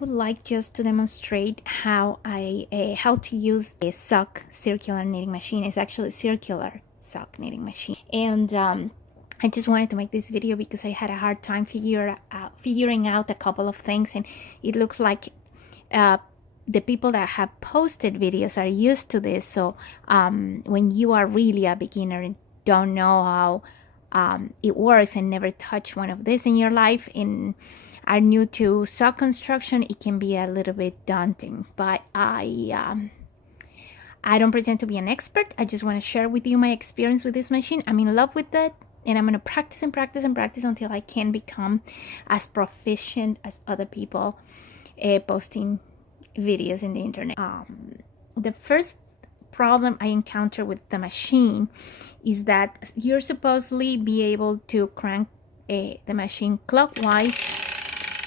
would like just to demonstrate how how to use a sock circular knitting machine. It's actually a circular sock knitting machine, and I just wanted to make this video because I had a hard time figuring out a couple of things, and it looks like the people that have posted videos are used to this. So when you are really a beginner and don't know how it works and never touch one of this in your life and are new to sock construction, it can be a little bit daunting. But I don't pretend to be an expert. I just want to share with you my experience with this machine. I'm in love with it, and I'm going to practice and practice and practice until I can become as proficient as other people posting videos in the internet. The first problem I encounter with the machine is that you're supposedly be able to crank the machine clockwise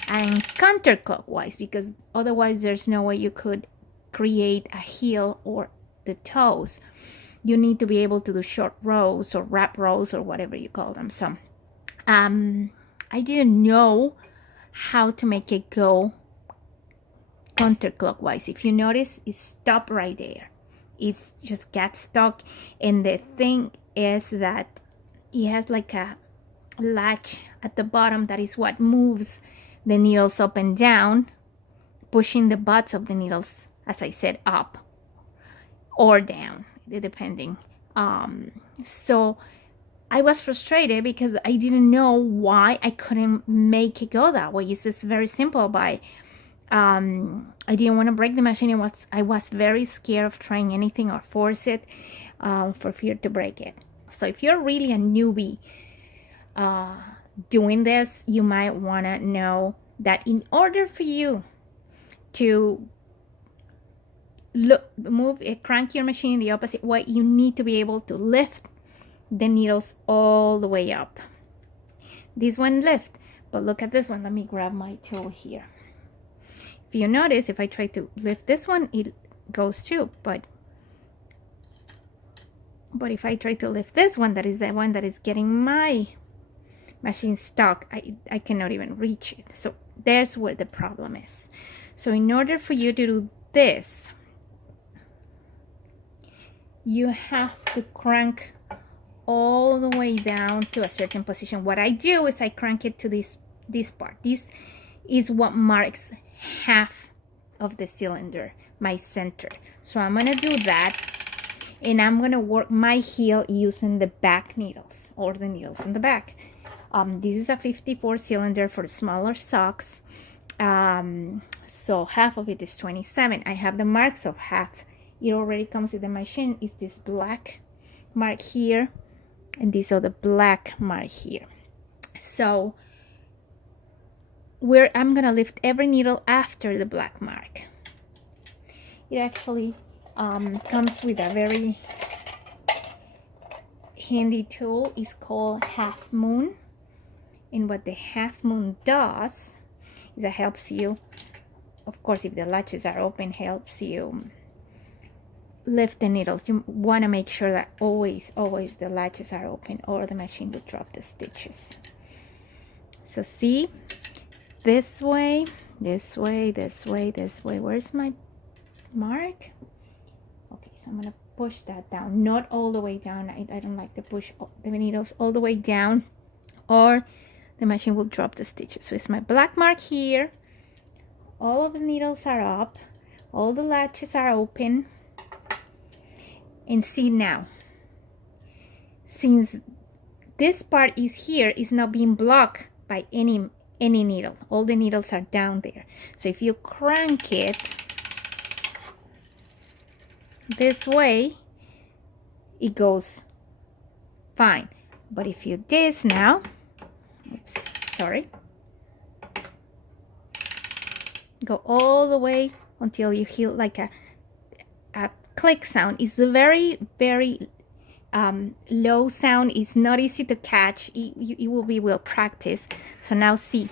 and counterclockwise, because otherwise there's no way you could create a heel or the toes. You need to be able to do short rows or wrap rows or whatever you call them. So I didn't know how to make it go counterclockwise. If you notice, it stopped right there. It's just got stuck, and the thing is that it has like a latch at the bottom that is what moves the needles up and down, pushing the butts of the needles, as I said, up or down, depending. So I was frustrated because I didn't know why I couldn't make it go that way. It's just very simple. By I didn't want to break the machine. I was very scared of trying anything or force it for fear to break it. So if you're really a newbie doing this, you might want to know that in order for you to crank your machine in the opposite way, you need to be able to lift the needles all the way up. This one lift, but look at this one. Let me grab my tool here. If you notice, if I try to lift this one, it goes too, but if I try to lift this one, that is the one that is getting my machine stuck, I cannot even reach it. So there's where the problem is. So in order for you to do this, you have to crank all the way down to a certain position. What I do is I crank it to this part. This is what marks half of the cylinder, my center. So I'm gonna do that, and I'm gonna work my heel using the back needles, or the needles in the back. This is a 54 cylinder for smaller socks, so half of it is 27. I have the marks of half. It already comes with the machine. It's this black mark here and this other black mark here. So I'm gonna lift every needle after the black mark. It actually comes with a very handy tool. It's called Half Moon, and what the Half Moon does is it helps you, of course, if the latches are open, helps you lift the needles. You want to make sure that always the latches are open, or the machine will drop the stitches. So see, this way, this way, this way, this way. Where's my mark? Okay, so I'm gonna push that down, not all the way down. I don't like to push the needles all the way down, or the machine will drop the stitches. So it's my black mark here. All of the needles are up, all the latches are open. And see now, since this part is here, is not being blocked by any needle. All the needles are down there. So if you crank it this way, it goes fine. But if you this now, oops, sorry, go all the way until you hear like a click sound. Is the very low sound. It's not easy to catch. It will be well practiced. So now see,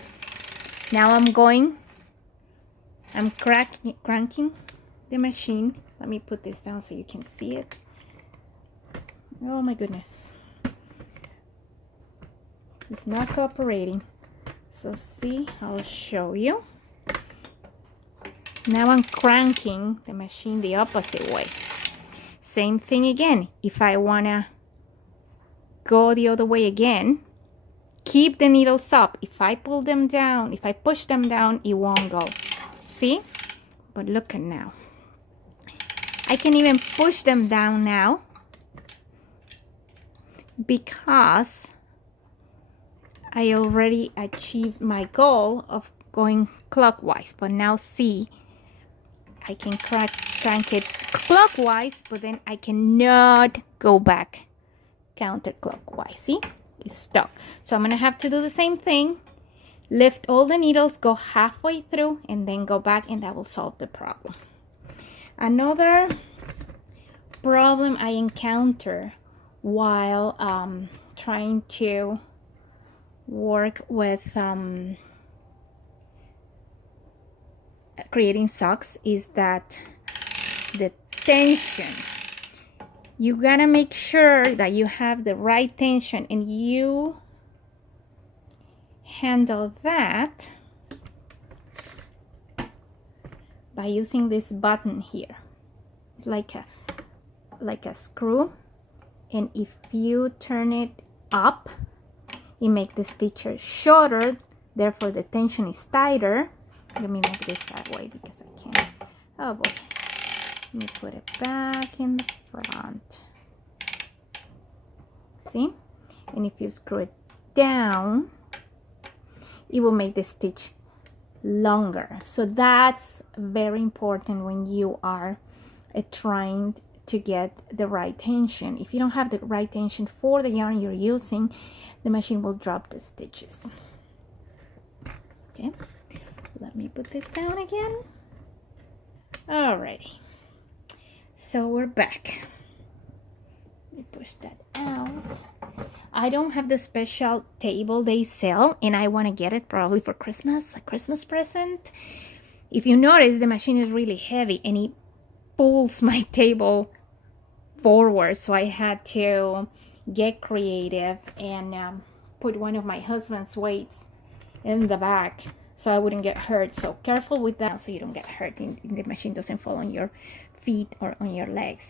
now I'm cranking the machine. Let me put this down so you can see it. Oh my goodness, it's not cooperating. So see, I'll show you. Now I'm cranking the machine the opposite way. Same thing again. If I wanna go the other way again, keep the needles up. If I pull them down, if I push them down, it won't go. See? But look at now. I can even push them down now because I already achieved my goal of going clockwise. But now see, I can crank it clockwise, but then I cannot go back counterclockwise. See? It's stuck. So I'm gonna have to do the same thing. Lift all the needles, go halfway through, and then go back, and that will solve the problem. Another problem I encounter while trying to work with creating socks is that the tension. You gotta make sure that you have the right tension, and you handle that by using this button here. It's like a screw, and if you turn it up, it makes the stitcher shorter, therefore the tension is tighter. Let me move this that way because I can't. Oh boy. Let me put it back in the front. See? And if you screw it down, it will make the stitch longer. So that's very important when you are trying to get the right tension. If you don't have the right tension for the yarn you're using, the machine will drop the stitches. Okay, let me put this down again. Alrighty, so we're back. Let me push that out. I don't have the special table they sell, and I want to get it probably for Christmas, a Christmas present. If you notice, the machine is really heavy and it pulls my table forward, so I had to get creative and put one of my husband's weights in the back so I wouldn't get hurt. So careful with that so you don't get hurt and the machine doesn't fall on your feet or on your legs.